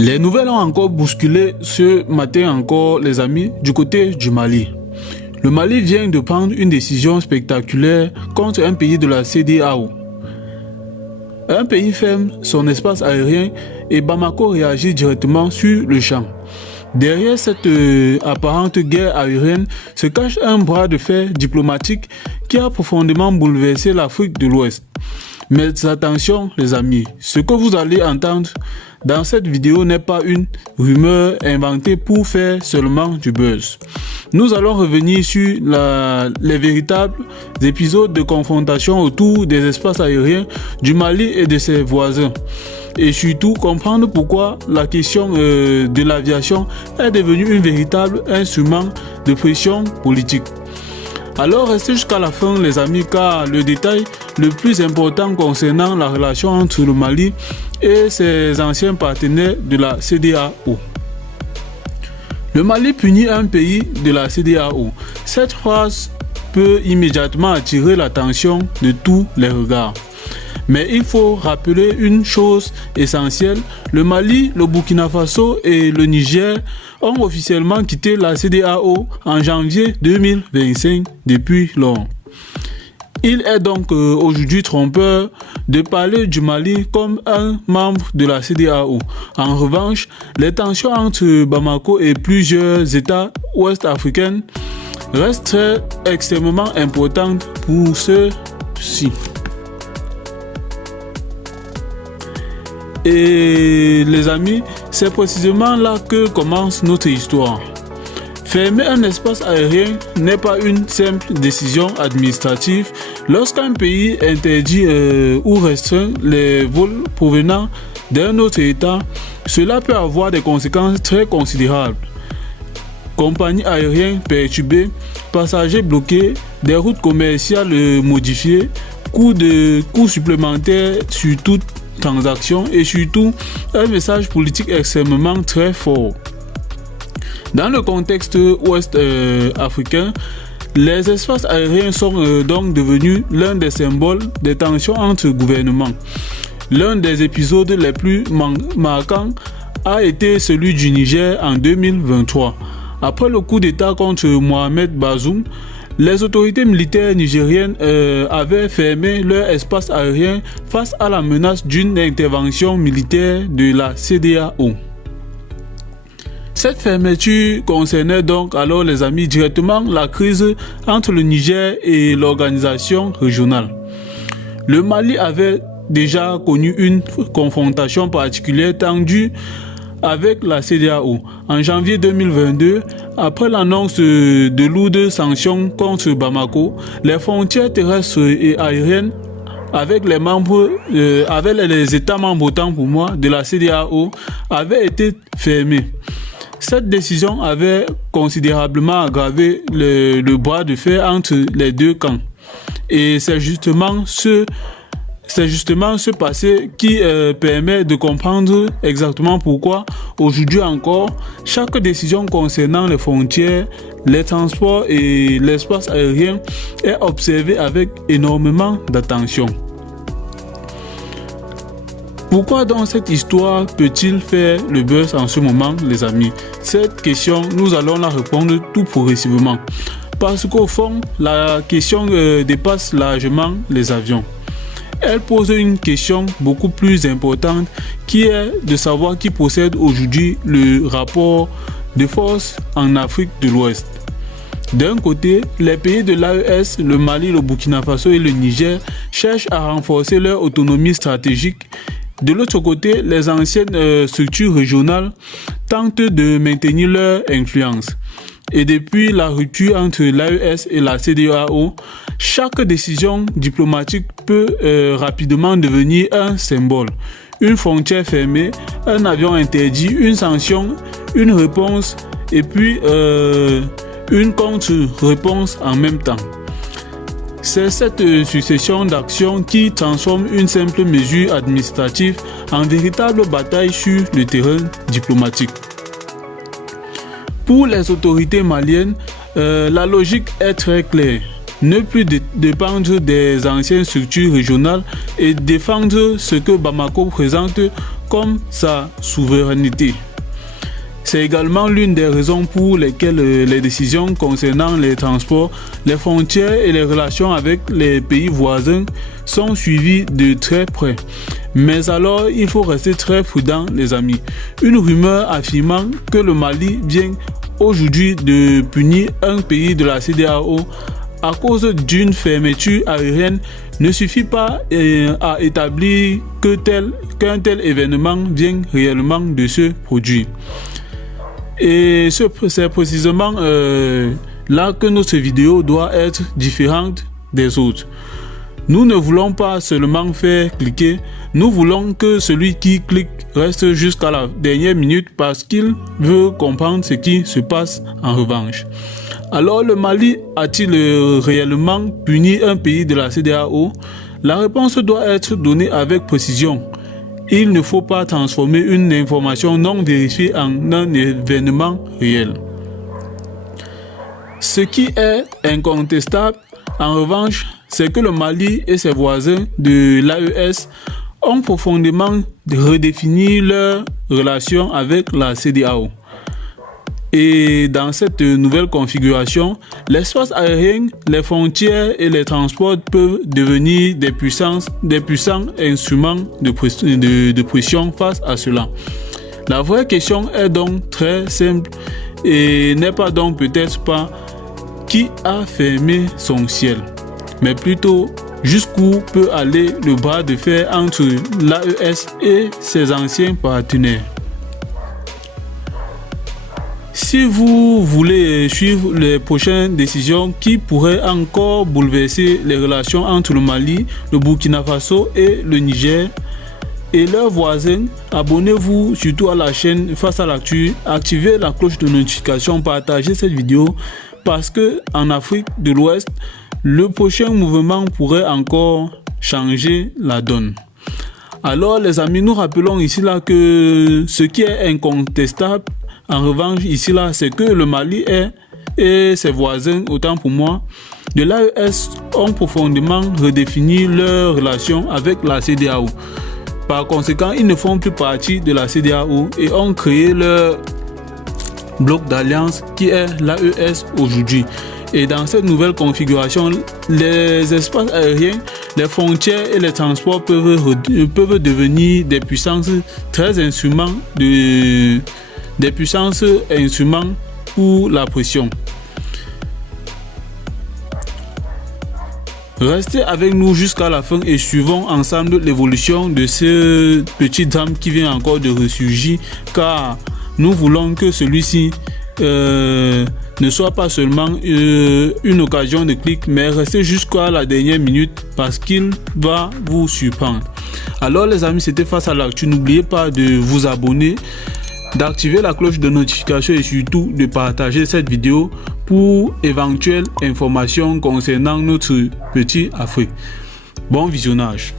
Les nouvelles ont encore bousculé ce matin encore les amis du côté du Mali. Le Mali vient de prendre une décision spectaculaire contre un pays de la CEDEAO. Un pays ferme son espace aérien et Bamako réagit directement sur le champ. Derrière cette apparente guerre aérienne se cache un bras de fer diplomatique qui a profondément bouleversé l'Afrique de l'Ouest. Mais attention les amis, ce que vous allez entendre dans cette vidéo n'est pas une rumeur inventée pour faire seulement du buzz. Nous allons revenir sur les véritables épisodes de confrontation autour des espaces aériens du Mali et de ses voisins. Et surtout comprendre pourquoi la question de l'aviation est devenue un véritable instrument de pression politique. Alors restez jusqu'à la fin les amis car le détail le plus important concernant la relation entre le Mali et ses anciens partenaires de la CEDEAO. Le Mali punit un pays de la CEDEAO. Cette phrase peut immédiatement attirer l'attention de tous les regards. Mais il faut rappeler une chose essentielle, le Mali, le Burkina Faso et le Niger ont officiellement quitté la CEDEAO en janvier 2025 depuis lors. Il est donc aujourd'hui trompeur de parler du Mali comme un membre de la CEDEAO. En revanche, les tensions entre Bamako et plusieurs États ouest-africains restent extrêmement importantes pour ceux-ci. Et les amis, c'est précisément là que commence notre histoire. Fermer un espace aérien n'est pas une simple décision administrative. Lorsqu'un pays interdit ou restreint les vols provenant d'un autre État, cela peut avoir des conséquences très considérables. Compagnies aériennes perturbées, passagers bloqués, des routes commerciales modifiées, coûts supplémentaires sur toute transaction et surtout un message politique extrêmement très fort. Dans le contexte ouest africain, les espaces aériens sont donc devenus l'un des symboles des tensions entre gouvernements. L'un des épisodes les plus marquants a été celui du Niger en 2023. Après le coup d'État contre Mohamed Bazoum, les autorités militaires nigériennes avaient fermé leur espace aérien face à la menace d'une intervention militaire de la CEDEAO. Cette fermeture concernait donc alors les amis directement la crise entre le Niger et l'organisation régionale. Le Mali avait déjà connu une confrontation particulière tendue avec la CEDEAO. En janvier 2022, après l'annonce de lourdes sanctions contre Bamako, les frontières terrestres et aériennes avec les États membres autant pour moi de la CEDEAO avaient été fermées. Cette décision avait considérablement aggravé le bras de fer entre les deux camps. Et c'est justement ce passé qui permet de comprendre exactement pourquoi aujourd'hui encore, chaque décision concernant les frontières, les transports et l'espace aérien est observée avec énormément d'attention. Pourquoi donc cette histoire peut-il faire le buzz en ce moment les amis? Cette question, nous allons la répondre tout progressivement. Parce qu'au fond, la question dépasse largement les avions. Elle pose une question beaucoup plus importante qui est de savoir qui possède aujourd'hui le rapport de force en Afrique de l'Ouest. D'un côté, les pays de l'AES, le Mali, le Burkina Faso et le Niger cherchent à renforcer leur autonomie stratégique. De l'autre côté, les anciennes structures régionales tentent de maintenir leur influence. Et depuis la rupture entre l'AES et la CEDEAO, chaque décision diplomatique peut rapidement devenir un symbole. Une frontière fermée, un avion interdit, une sanction, une réponse et puis une contre-réponse en même temps. C'est cette succession d'actions qui transforme une simple mesure administrative en véritable bataille sur le terrain diplomatique. Pour les autorités maliennes, la logique est très claire. Ne plus dépendre des anciennes structures régionales et défendre ce que Bamako présente comme sa souveraineté. C'est également l'une des raisons pour lesquelles les décisions concernant les transports, les frontières et les relations avec les pays voisins sont suivies de très près. Mais alors, il faut rester très prudent, les amis. Une rumeur affirmant que le Mali vient aujourd'hui de punir un pays de la CEDEAO à cause d'une fermeture aérienne ne suffit pas à établir qu'un tel événement vient réellement de se produire. Et c'est précisément là que notre vidéo doit être différente des autres. Nous ne voulons pas seulement faire cliquer, nous voulons que celui qui clique reste jusqu'à la dernière minute parce qu'il veut comprendre ce qui se passe en revanche. Alors le Mali a-t-il réellement puni un pays de la CEDEAO? La réponse doit être donnée avec précision. Il ne faut pas transformer une information non vérifiée en un événement réel. Ce qui est incontestable, en revanche, c'est que le Mali et ses voisins de l'AES ont profondément redéfini leur relation avec la CEDEAO. Et dans cette nouvelle configuration, l'espace aérien, les frontières et les transports peuvent devenir des puissants instruments de pression face à cela. La vraie question est donc très simple et n'est pas donc peut-être pas qui a fermé son ciel, mais plutôt jusqu'où peut aller le bras de fer entre l'AES et ses anciens partenaires. Si vous voulez suivre les prochaines décisions qui pourraient encore bouleverser les relations entre le Mali, le Burkina Faso et le Niger et leurs voisins, abonnez-vous surtout à la chaîne Face à l'actu, activez la cloche de notification, partagez cette vidéo parce que en Afrique de l'Ouest, le prochain mouvement pourrait encore changer la donne. Alors les amis, nous rappelons ici là que ce qui est incontestable en revanche, ici là, c'est que le Mali et ses voisins, autant pour moi, de l'AES ont profondément redéfini leur relation avec la CEDEAO. Par conséquent, ils ne font plus partie de la CEDEAO et ont créé leur bloc d'alliance qui est l'AES aujourd'hui. Et dans cette nouvelle configuration, les espaces aériens, les frontières et les transports peuvent devenir des puissances instruments pour la pression. Restez avec nous jusqu'à la fin et suivons ensemble l'évolution de ce petit drame qui vient encore de ressurgir, car nous voulons que celui-ci ne soit pas seulement une occasion de clic, mais restez jusqu'à la dernière minute parce qu'il va vous surprendre. Alors les amis, c'était Face à l'actu. N'oubliez pas de vous abonner, d'activer la cloche de notification et surtout de partager cette vidéo pour éventuelles informations concernant notre petit Afrique. Bon visionnage.